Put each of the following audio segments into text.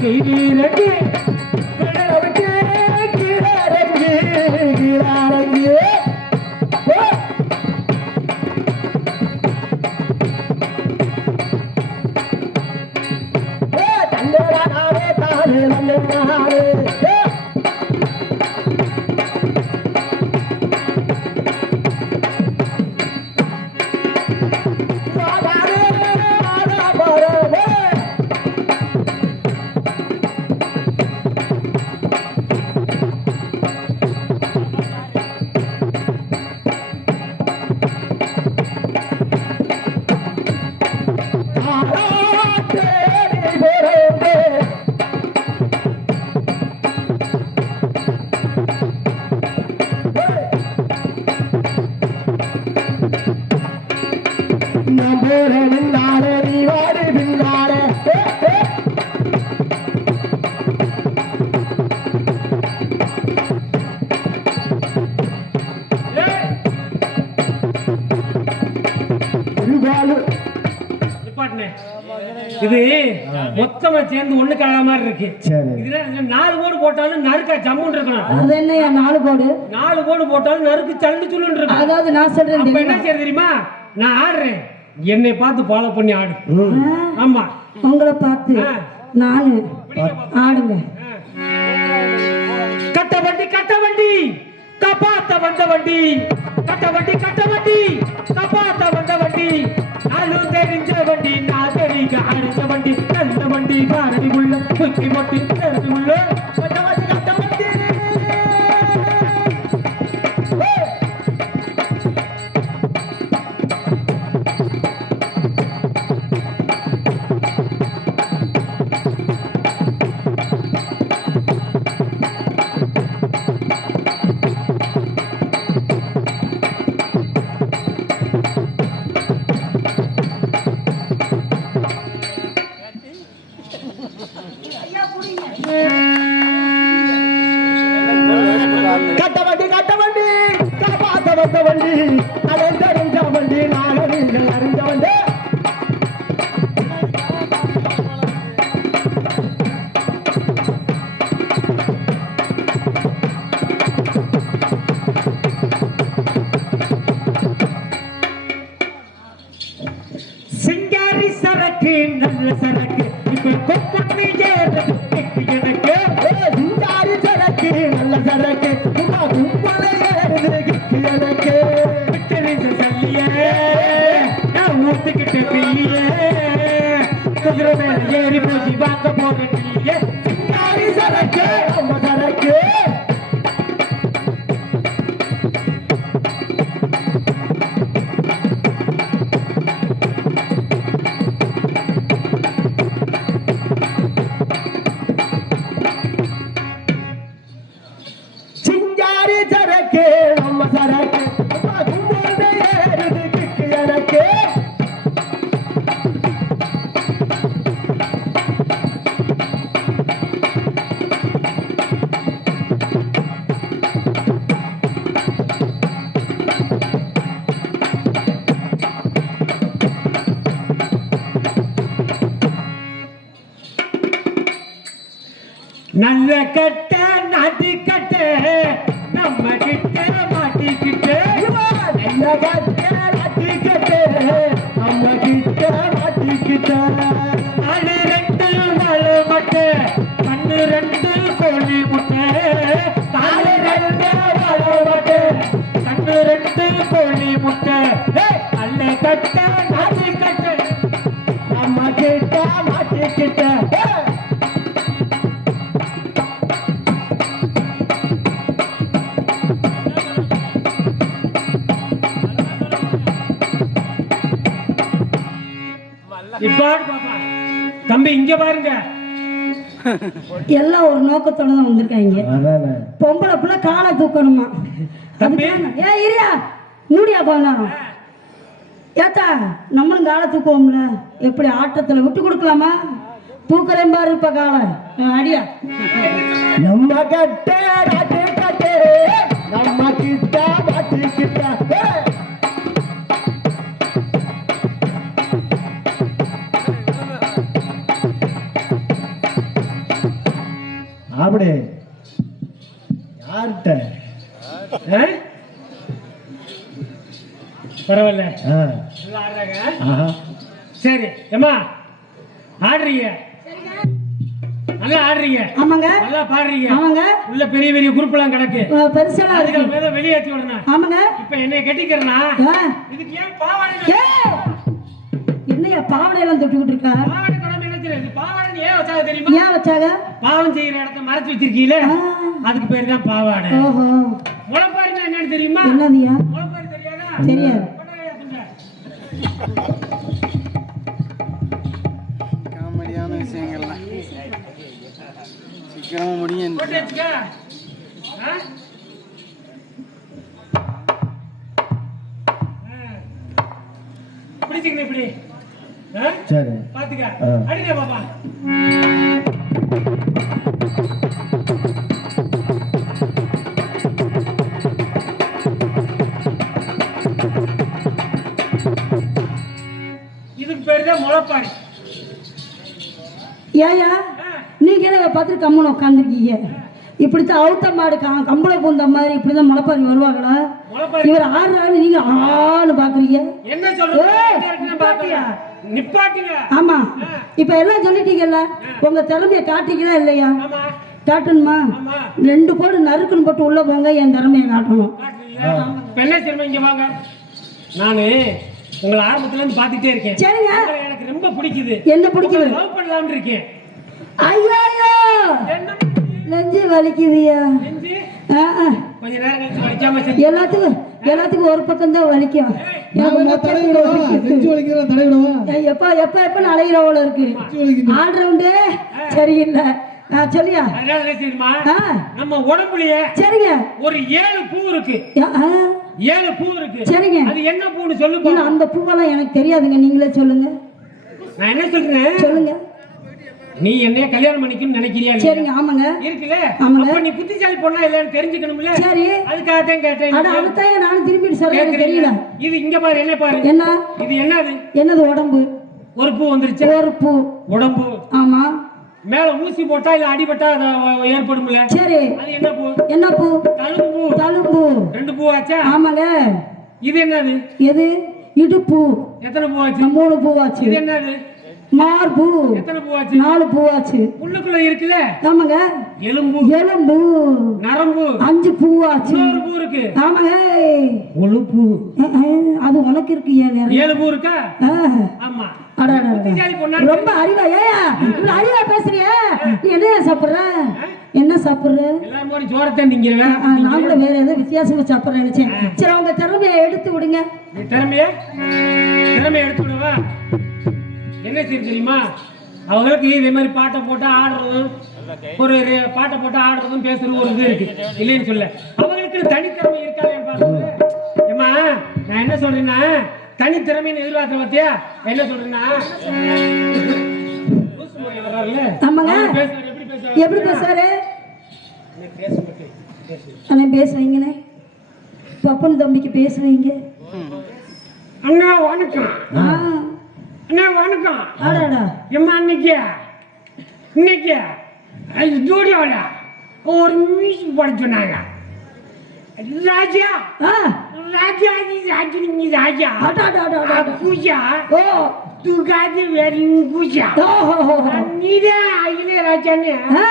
கீழரங்கி இது மொத்தமா சேர்ந்து ஒண்ணு கலா மாதிரி இருக்கு. இதுல 4 கோடு போட்டாலும் நறுக்கா ஜம்முன்னு இருக்கணும். அது என்னையா 4 கோடு? 4 கோடு போட்டாலும் நறுக்கு சல்லு சுல்லுன்னு இருக்கும். அதாவது நான் சொல்றேன் அப்ப என்ன செய்ய தெரியுமா? நான் ஆடுறேன், என்னை பார்த்து ஃபாலோ பண்ணி ஆடு. ஆமா, உங்களை பார்த்து நானு ஆடுங்க. கட்ட வண்டி கட்ட வண்டி கப்பாத்த வந்த வண்டி, கட்ட வண்டி கட்ட வண்டி கப்பாத்த வந்த வண்டி, நாலு தெரிஞ்ச வண்டி நான் தெரிஞ்ச அடிச்ச வண்டி, நல்ல வண்டி பாரடி உள்ள குக்கி மொட்டி தெரிஞ்சு உள்ள கட்ட வண்டி கட்ட வண்டி. சிங்காரி சரக்கு நல்ல சரக்கு இப்ப கொப்பி ஏறது எனக்கு, சிங்காரி சரக்கு நல்ல சரக்கு கும்பலை ஏறது எனக்கு, விட்டறிஞ்ச சல்லியே நான் ஊத்துக்கிட்ட பிள்ளையே குதிரை மேல ஏறி போச்சு வாங்க போற பிள்ளையே, சிங்காரி சரக்கு நம்ம சரக்கு. நல்ல கட்ட நாட்டி கட்ட நம்ம கிட்ட மாட்டிக்கிட்ட, நல்ல கட்ட நாட்டி கட்ட நம்ம கிட்ட மாட்டிக்கிட்ட, 2 வாழை மட்டை 12 கோழி முட்டை, 2 வாழை மட்டை 12 கோழி முட்டை, நல்ல கட்ட நாட்டி கட்ட நம்ம கிட்ட மாட்டிக்கிட்ட. தம்பி இங்க பாருங்க, எல்லாம் ஒரு நோக்கத்தோட தான் வந்திருக்காங்க. பொம்பளை புள்ள காலை தூக்கணுமா? ஏ இரியா நூடியா பாந்தாரம் ஏத்தா நம்மளும் காலை தூக்குவோம்ல, எப்படி ஆட்டத்துல விட்டு கொடுக்கலாமா? தூக்குறேன் பாரு இப்ப காலை அடியா. நம்ம கட்ட நம்ம கிட்ட மாட்டிக்கிட்ட, அப்படி யார்கிட்ட பரவாயில்ல ஆ. நல்லா ஆடுறாங்க. ஆஹா. சரி ஏம்மா ஆடுறீங்க, நல்லா ஆடுறீங்க, ஆமாங்க நல்லா பாடுறீங்க. ஆமாங்க உள்ள பெரிய பெரிய குரூப்லாம் கிடக்கு, பெருசெல்லாம் இருக்கு. அதுக்கு மேல வெளியேற்றி விடணும். ஆமாங்க இப்ப என்னை கட்டிக்கிறனா ஆ. இதுக்கு ஏன் பாவாடை ஏய், என்னையா பாவடையெல்லாம் தொட்டுக்கிட்டு இருக்கா? பாவாடை கடமை என்ன தெரியாது, பாவாடை ஏன் வச்சாங்க தெரியுமா? ஏன் வச்சாங்க? பாவம் செய்யற இடத்த மறைச்சு வச்சிருக்கீல, ஆ. அதுக்கு பேரு தான் பாவாடை. ஓஹோ, முளைப்பாரினா என்னன்னு தெரியுமா? என்னதுயா? முளைப்பாரி தெரியாதா? தெரியாது. கொண்டாயா துண்டை. காமெடியான விஷயங்கள்லாம் சீக்கிரமா முடியும். போட்டு வச்சுக்க. ஆ? பிடிச்சுக்கணும் இப்படி. ஆ? சரி பாத்துக்க. ஆ. அடிங்க பாப்பா. இதுக்கு பேரு தான் முளைப்பாரி. ஏயா ஆ. நீங்க என்ன பார்த்துட்டு கம்முன்னு உட்காந்துருக்கீங்க? இப்படித்தான் அவுத்த மாடு கம்பளை பூந்த மாதிரி இப்படிதான் முளைப்பாரி வருவாங்களா? முளைப்பாரி இவர் ஆடுறாரு, நீங்க ஆன்னு பாக்குறீங்க. என்ன சொல்றது? ஏய், என்ன இருக்குன்னு பாக்கலையா? நிப்பாட்டுங்க. ஆமா, இப்ப எல்லாம் சொல்லிட்டீங்கல்ல, உங்க திறமைய காட்டிங்களா இல்லையா? ஆமா காட்டணுமா? ஆமா. 2 போடு நறுக்குன்னு போட்டு உள்ள போங்க, என் திறமைய காட்டணும். காட்டுறியா? இப்ப என்ன செய்யணும், இங்க வாங்க. நானு உங்களை ஆரம்பத்துல இருந்து பாத்துட்டே இருக்கேன். சரிங்க. உங்களை எனக்கு ரொம்ப பிடிக்குது. என்ன பிடிக்குது? லவ் பண்ணலாம்னு இருக்கேன். ஐயோ என்ன நெஞ்சு வலிக்குதுயா. செஞ்சு ஆ, ஆ. கொஞ்ச நேரம் கழிச்சு வலிக்காம செஞ்சு. எல்லாத்துக்கும் ஒரு பக்கம் தான் வலிக்கும். நான் வேணா தடவிடவா? நெஞ்சு வலிக்கிற தடவிடவா? எப்ப அலைகிறவள இருக்கு. நெஞ்சு வலிக்குது. ஆல்ரவுண்டே சரியில்லை. சொல்லியா? அதனால என்ன செய்யுமா, ஆ, நம்ம உடம்புலயே சரிங்க. ஒரு 7 பூ இருக்கு. ஆ, 7 பூ இருக்கு. சரிங்க. அது என்ன பூன்னு சொல்லு இல்ல, பாப்போம். அந்த பூவெல்லாம் எனக்கு தெரியாதுங்க, நீங்களே சொல்லுங்க. நான் என்ன சொல்றேன், சொல்லுங்க. நீ என்னைய கல்யாணம் பண்ணிக்கணும்னு நினைக்கிறியா? இல்லையா? சரிங்க. ஆமாங்க இருக்குல்ல. ஆமாங்க. அப்ப நீ புத்திசாலி பொண்ணா இல்லன்னு தெரிஞ்சுக்கணும்ல. சரி. அதுக்காகத்தான் கேட்டேன். அட அதுதான் நானும் திரும்பிட்டு சொல்றேன், எனக்கு தெரியல. இது இங்க பாரு, என்ன பாரு, என்ன இது என்னது? என்னது? உடம்பு. ஒரு பூ வந்துருச்சு. ஒரு பூ. உடம்பு. ஆமா. மேல ஊசி போட்டா இல்ல அடிபட்டா அது ஏற்படும்ல. சரி. அது என்ன பூ? என்ன பூ? தழும்பு. தழும்பு. 2 பூ ஆச்சா? ஆமாங்க. இது என்னது? எது? இடுப்பு. எத்தனை பூ ஆச்சு? 3 பூவாச்சு. இது என்னது? மார்பு. எத்தனை பூ ஆச்சு? 4 பூவாச்சு. உள்ளுக்குள்ள இருக்குல்ல ஆமாங்க. எலும்பு, எலும்பு. நரம்பு, 5 பூவாச்சு. இன்னொரு பூ இருக்கு. ஆமாங்க. கொழுப்பு. அது உனக்கு இருக்கு ஏன்? 7 பூ இருக்கா? ஆமா. அட, அட, அட. புத்திசாலி பொண்ணா ரொம்ப அறிவா. ஏயா இவ்வளவு அறிவா பேசுறிய? நீ என்ன சாப்பிடுற? என்ன சாப்பிடுற? எல்லாரும் மாதிரி சோறத்தான் திங்கிற. நான் கூட வேற ஏதோ வித்தியாசமா சாப்பிடுறேன் நினைச்சேன். சரி, உங்க திறமையை எடுத்து விடுங்க. நீ திறமைய எடுத்து விடுவா. என்ன செய்ய தெரியுமா, அவங்களுக்கு இதே மாதிரி பாட்டை போட்டு ஆடுறதும், ஒரு பாட்டை போட்டு ஆடுறதும் பேசுறதும் ஒரு இது இருக்கு, இல்லைன்னு சொல்ல. அவங்களுக்கு தனித்திறமை இருக்காது பாருங்க. ஏமா நான் என்ன சொல்றேன்னா, தனித்திறமைன்னு எதிர்பார்த்த பார்த்தியா? என்ன சொல்றேன்னா, ஆமாங்க. எப்படி பேசுறாரு? அண்ணே பேச வைங்கண்ணே. பப்பன் தம்பிக்கு பேச வைங்க. அண்ணா வணக்கம். ஆ, அண்ணா வணக்கம். ஆடாடா. எம்மா இன்னைக்கு ஸ்டூடியோல ஒரு மியூசிக் போட சொன்னாங்க. ராஜா ஆ, ராஜா ராஜா ஆடாடாடாடா. பூஜா ஓ, தூக்காது வேறு பூஜா ஓஹோ. நீதான் அகிலே ராஜான்னு ஆ,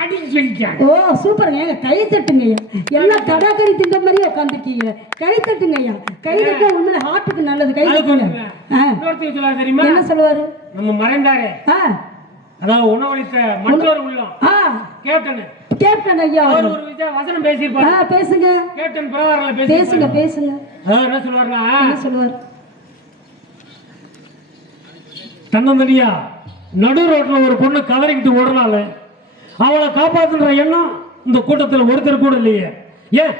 அடி சொல்லிட்டாங்க. ஓ சூப்பருங்க. எங்க கை தட்டுங்க ஐயா. எல்லாம் தடாக்கறி தின்ற மாதிரியே உட்காந்துருக்கீங்க. கை தட்டுங்க ஐயா. கை தட்ட உண்மையில ஹார்ட்டுக்கு நல்லது. கை தட்டுங்க. இன்னொருத்தர் சொல்லுவா தெரியுமா, என்ன சொல்லுவாரு? நம்ம மறைந்தாரே, ஆ, அதாவது உணவளித்த மற்றொரு உள்ளம் ஆ, கேப்டன். கேப்டன் ஐயா அவர் அவரு. ஒரு வசனம் பேசியிருப்பாரு. பேசுங்க கேப்டன் பிரபாகரன்ல பேசுங்க பேசியிருப்பாரு. பேசுங்க. அதாவது என்ன சொல்லுவாருன்னா, என்ன சொல்லுவாரு? தன்னந்தனியா நடு ரோட்ல ஒரு பொண்ணு கதறிக்கிட்டு ஓடுறாள், அவளை காப்பாத்துன்ற எண்ணம் இந்த கூட்டத்தில் ஒருத்தர் கூட இல்லையே. ஏன்